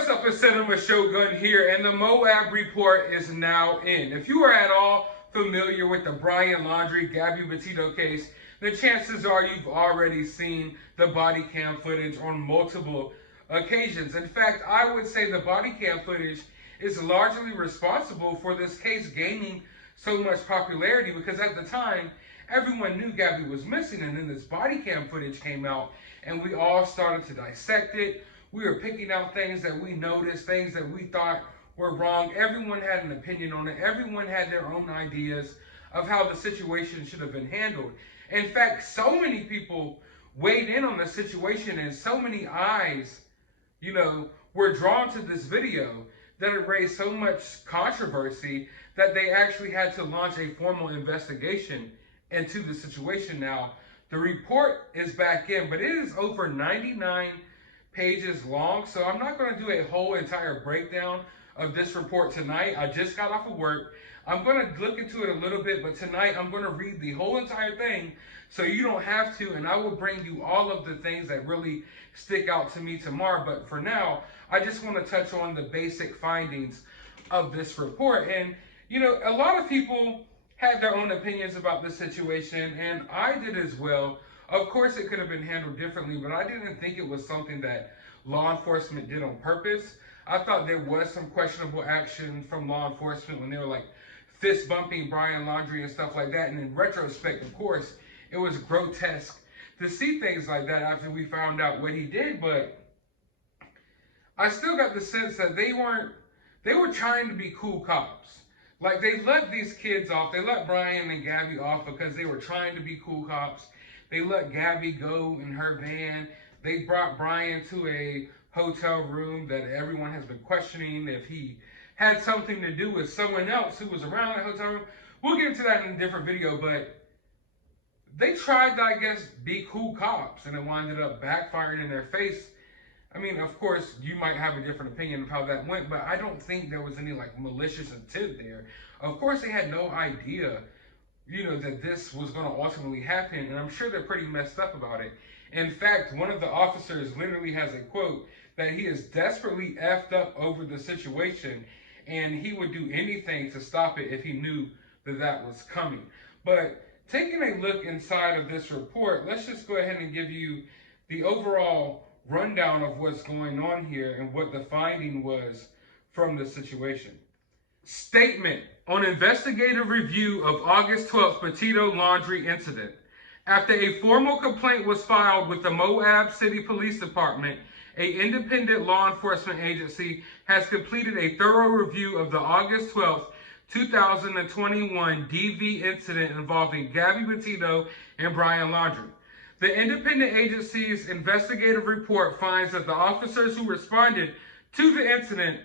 What's up, it's Cinema Shogun here, and the Moab report is now in. If you are at all familiar with the Brian Laundrie Gabby Petito case, the chances are you've already seen the body cam footage on multiple occasions. In fact, I would say the body cam footage is largely responsible for this case gaining so much popularity, because at the time, everyone knew Gabby was missing, and then this body cam footage came out, and we all started to dissect it. We were picking out things that we noticed, things that we thought were wrong. Everyone had an opinion on it. Everyone had their own ideas of how the situation should have been handled. In fact, so many people weighed in on the situation, and so many eyes, were drawn to this video that it raised so much controversy that they actually had to launch a formal investigation into the situation. Now, the report is back in, but it is over 99 pages long, so I'm not going to do a whole entire breakdown of this report tonight. I just got off of work. I'm going to look into it a little bit, but tonight I'm going to read the whole entire thing so you don't have to, and I will bring you all of the things that really stick out to me tomorrow. But for now, I just want to touch on the basic findings of this report. And, a lot of people had their own opinions about this situation, and I did as well. Of course, it could have been handled differently, but I didn't think it was something that law enforcement did on purpose. I thought there was some questionable action from law enforcement when they were fist bumping Brian Laundrie and stuff like that. And in retrospect, of course, it was grotesque to see things like that after we found out what he did. But I still got the sense that they were trying to be cool cops. They let these kids off. They let Brian and Gabby off because they were trying to be cool cops. They let Gabby go in her van. They brought Brian to a hotel room that everyone has been questioning if he had something to do with someone else who was around the hotel room. We'll get into that in a different video, but they tried to, I guess, be cool cops, and it wound up backfiring in their face. I mean, of course, you might have a different opinion of how that went, but I don't think there was any malicious intent there. Of course, they had no idea that this was going to ultimately happen, and I'm sure they're pretty messed up about it. In fact, one of the officers literally has a quote that he is desperately effed up over the situation, and he would do anything to stop it if he knew that was coming. But taking a look inside of this report, let's just go ahead and give you the overall rundown of what's going on here and what the finding was from the situation. Statement on investigative review of August 12th Petito Laundrie incident. After a formal complaint was filed with the Moab City Police Department, an independent law enforcement agency has completed a thorough review of the August 12th, 2021 DV incident involving Gabby Petito and Brian Laundrie. The independent agency's investigative report finds that the officers who responded to the incident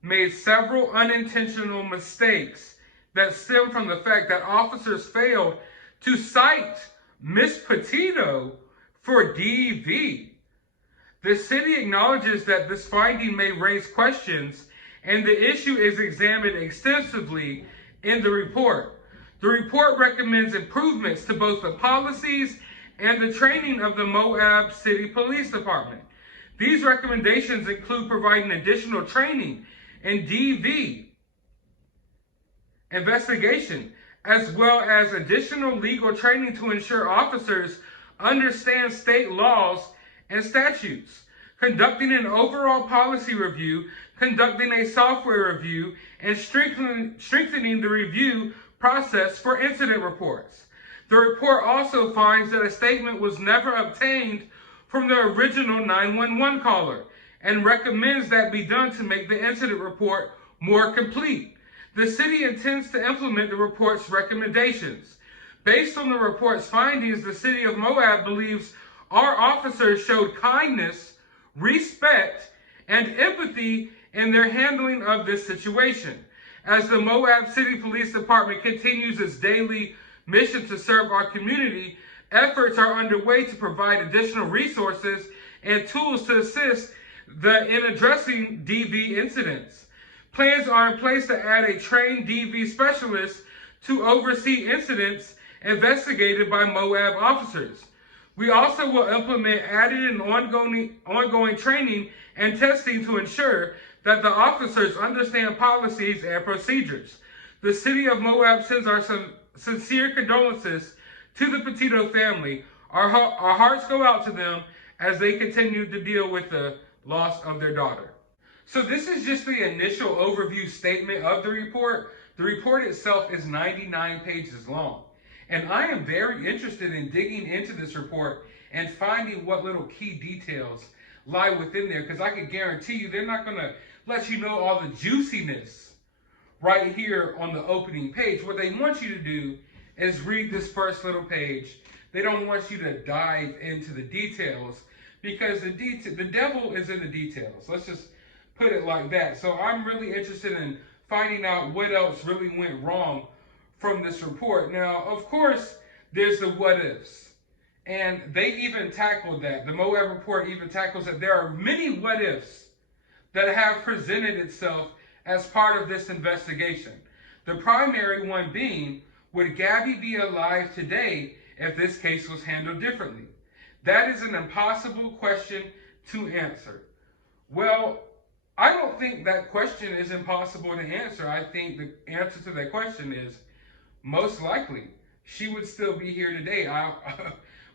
made several unintentional mistakes that stem from the fact that officers failed to cite Miss Petito for DV. The city acknowledges that this finding may raise questions, and the issue is examined extensively in the report. The report recommends improvements to both the policies and the training of the Moab City Police Department. These recommendations include providing additional training in DV investigation, as well as additional legal training to ensure officers understand state laws and statutes, conducting an overall policy review, conducting a software review, and strengthening the review process for incident reports. The report also finds that a statement was never obtained from the original 911 caller and recommends that be done to make the incident report more complete. The city intends to implement the report's recommendations. Based on the report's findings, the city of Moab believes our officers showed kindness, respect, and empathy in their handling of this situation. As the Moab City Police Department continues its daily mission to serve our community, efforts are underway to provide additional resources and tools to assist in addressing DV incidents. Plans are in place to add a trained DV specialist to oversee incidents investigated by Moab officers. We also will implement added and ongoing training and testing to ensure that the officers understand policies and procedures. The City of Moab sends our sincere condolences to the Petito family. Our hearts go out to them as they continue to deal with the loss of their daughter. So this is just the initial overview statement of the report. The report itself is 99 pages long. And I am very interested in digging into this report and finding what little key details lie within there, because I can guarantee you they're not going to let you know all the juiciness right here on the opening page. What they want you to do is read this first little page. They don't want you to dive into the details, because the devil is in the details. Let's just put it like that. So I'm really interested in finding out what else really went wrong from this report. Now, of course, there's the what ifs. And they even tackled that. The Moab report even tackles that there are many what ifs that have presented itself as part of this investigation. The primary one being, would Gabby be alive today if this case was handled differently? That is an impossible question to answer. Well, I don't think that question is impossible to answer. I think the answer to that question is most likely she would still be here today.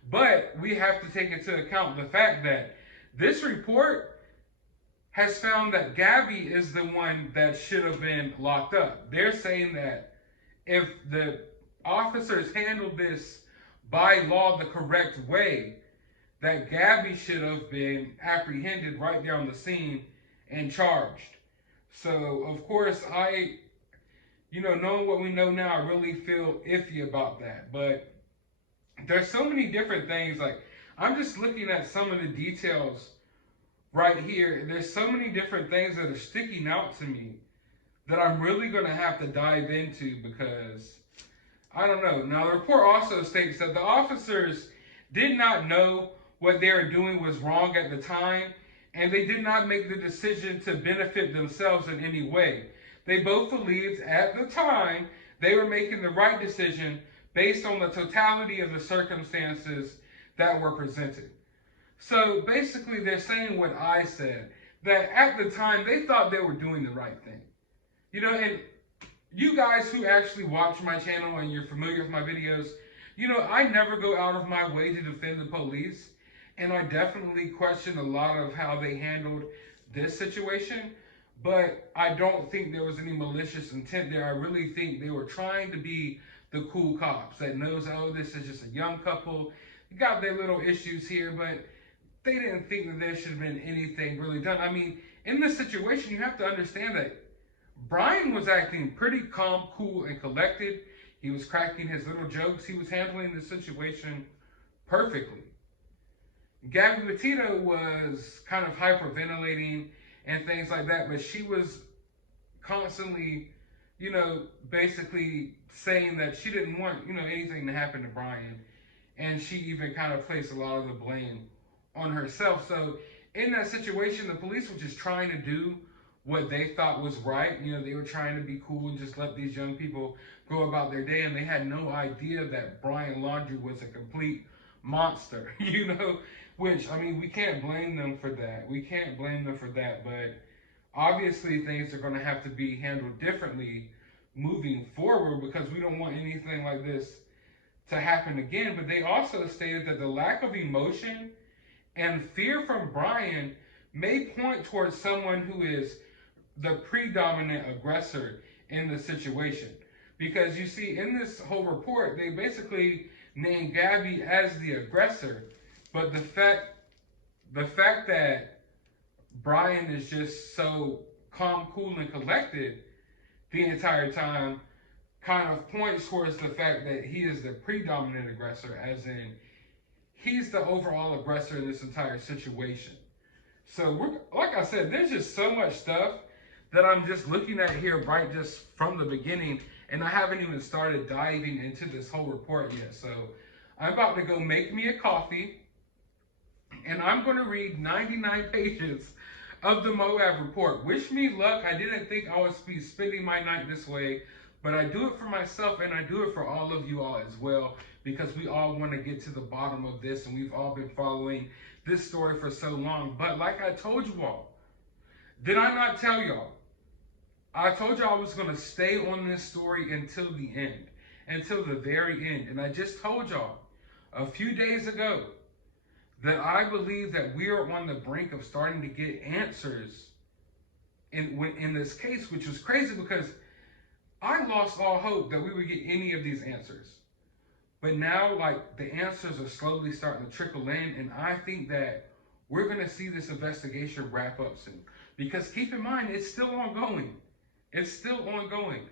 But we have to take into account the fact that this report has found that Gabby is the one that should have been locked up. They're saying that if the officers handled this by law the correct way, that Gabby should have been apprehended right there on the scene and charged. So, of course, knowing what we know now, I really feel iffy about that. But there's so many different things. Like, I'm just looking at some of the details right here. There's so many different things that are sticking out to me that I'm really going to have to dive into, because I don't know. Now, the report also states that the officers did not know what they were doing was wrong at the time, and they did not make the decision to benefit themselves in any way. They both believed at the time they were making the right decision based on the totality of the circumstances that were presented. So basically they're saying what I said, that at the time they thought they were doing the right thing. And you guys who actually watch my channel and you're familiar with my videos, I never go out of my way to defend the police. And I definitely question a lot of how they handled this situation. But I don't think there was any malicious intent there. I really think they were trying to be the cool cops that knows, oh, this is just a young couple. You got their little issues here, but they didn't think that there should have been anything really done. I mean, in this situation, you have to understand that Brian was acting pretty calm, cool, and collected. He was cracking his little jokes. He was handling the situation perfectly. Gabby Petito was kind of hyperventilating and things like that, but she was constantly, basically saying that she didn't want, anything to happen to Brian. And she even kind of placed a lot of the blame on herself. So in that situation, the police were just trying to do what they thought was right. They were trying to be cool and just let these young people go about their day. And they had no idea that Brian Laundrie was a complete monster, which, I mean, we can't blame them for that. We can't blame them for that. But obviously things are going to have to be handled differently moving forward, because we don't want anything like this to happen again. But they also stated that the lack of emotion and fear from Brian may point towards someone who is the predominant aggressor in the situation. Because you see, in this whole report, they basically named Gabby as the aggressor, but the fact that Brian is just so calm, cool, and collected the entire time kind of points towards the fact that he is the predominant aggressor, as in he's the overall aggressor in this entire situation. So like I said, there's just so much stuff that I'm just looking at here right just from the beginning, and I haven't even started diving into this whole report yet. So I'm about to go make me a coffee, and I'm going to read 99 pages of the Moab report. Wish me luck. I didn't think I would be spending my night this way, But I do it for myself, and I do it for all of you all as well, because we all want to get to the bottom of this, and we've all been following this story for so long. But like I told you all, did I not tell y'all? I told y'all I was going to stay on this story until the end, until the very end. And I just told y'all a few days ago that I believe that we are on the brink of starting to get answers in this case, which was crazy because I lost all hope that we would get any of these answers. But now, like, the answers are slowly starting to trickle in, and I think that we're going to see this investigation wrap up soon. Because keep in mind, it's still ongoing. It's still ongoing.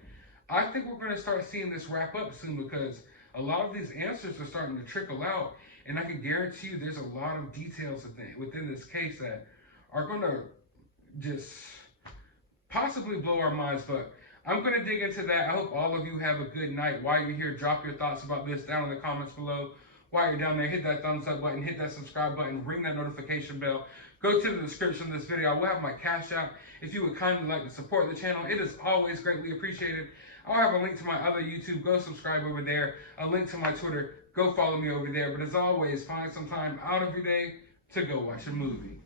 I think we're going to start seeing this wrap up soon because a lot of these answers are starting to trickle out, and I can guarantee you there's a lot of details within this case that are going to just possibly blow our minds, but I'm going to dig into that. I hope all of you have a good night. While you're here, drop your thoughts about this down in the comments below. While you're down there, hit that thumbs up button, hit that subscribe button, ring that notification bell. Go to the description of this video. I will have my Cash App if you would kindly like to support the channel. It is always greatly appreciated. I'll have a link to my other YouTube. Go subscribe over there. A link to my Twitter. Go follow me over there. But as always, find some time out of your day to go watch a movie.